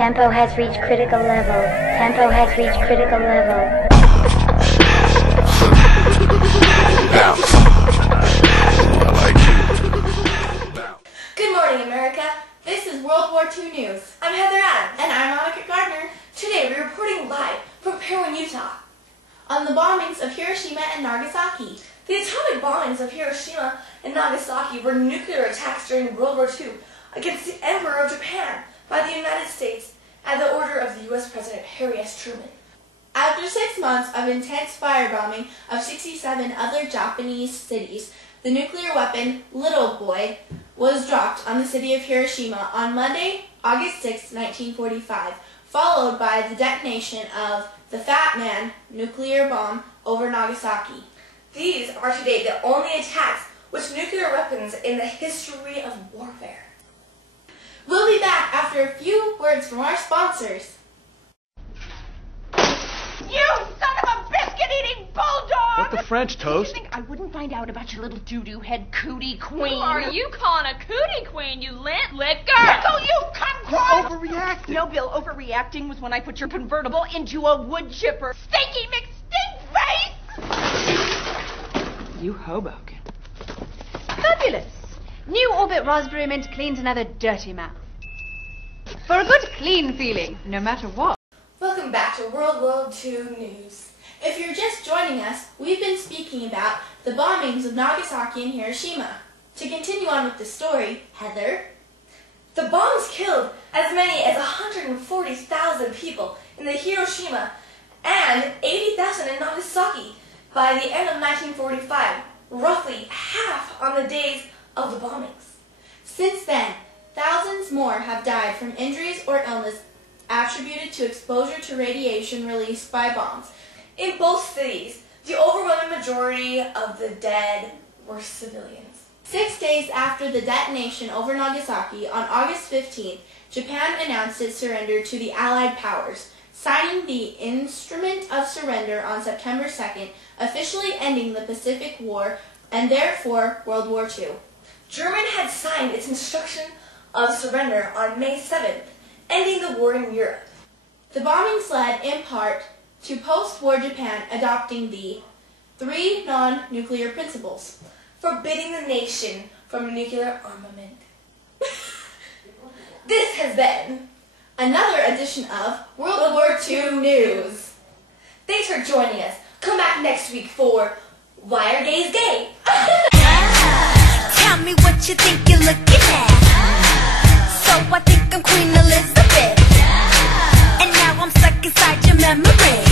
Tempo has reached critical level. Tempo has reached critical level. Bounce. I like you. Good morning, America. This is World War II News. I'm Heather Adams. And I'm Monica Gardner. Today we're reporting live from Perwin, Utah, on the bombings of Hiroshima and Nagasaki. The atomic bombings of Hiroshima and Nagasaki were nuclear attacks during World War II against the Emperor of Japan by the United States at the order of the U.S. President Harry S. Truman. After 6 months of intense firebombing of 67 other Japanese cities, the nuclear weapon Little Boy was dropped on the city of Hiroshima on Monday, August 6, 1945, followed by the detonation of the Fat Man nuclear bomb over Nagasaki. These are today the only attacks with nuclear weapons in the history of warfare. We'll be back after a few words from our sponsors. You son of a biscuit-eating bulldog! What the French, Toast? You think I wouldn't find out about your little doo-doo head cootie queen? Who are you calling a cootie queen, you lint-lit Pickle, girl? you kumquat! Overreacting. No, Bill, overreacting was when I put your convertible into a wood chipper. Stinky McStinkface! You Hoboken. Fabulous! New Orbit Raspberry Mint cleans another dirty mouth. For a good clean feeling, no matter what. Welcome back to World War II News. If you're just joining us, we've been speaking about the bombings of Nagasaki and Hiroshima. To continue on with the story, Heather, the bombs killed as many as 140,000 people in the Hiroshima and 80,000 in Nagasaki by the end of 1945, roughly half on the days of the bombings. Since then, thousands more have died from injuries or illness attributed to exposure to radiation released by bombs. In both cities, the overwhelming majority of the dead were civilians. 6 days after the detonation over Nagasaki on August 15th, Japan announced its surrender to the Allied powers, signing the Instrument of Surrender on September 2nd, officially ending the Pacific War and therefore World War II. Germany had signed its Instruction of Surrender on May 7th, ending the war in Europe. The bombings led, in part, to post-war Japan adopting the 3 non-nuclear principles, forbidding the nation from nuclear armament. This has been another edition of World War II News. Thanks for joining us. Come back next week for Why Are Gays Gay? Tell me what you think you're looking at. So I think I'm Queen Elizabeth. And now I'm stuck inside your memory.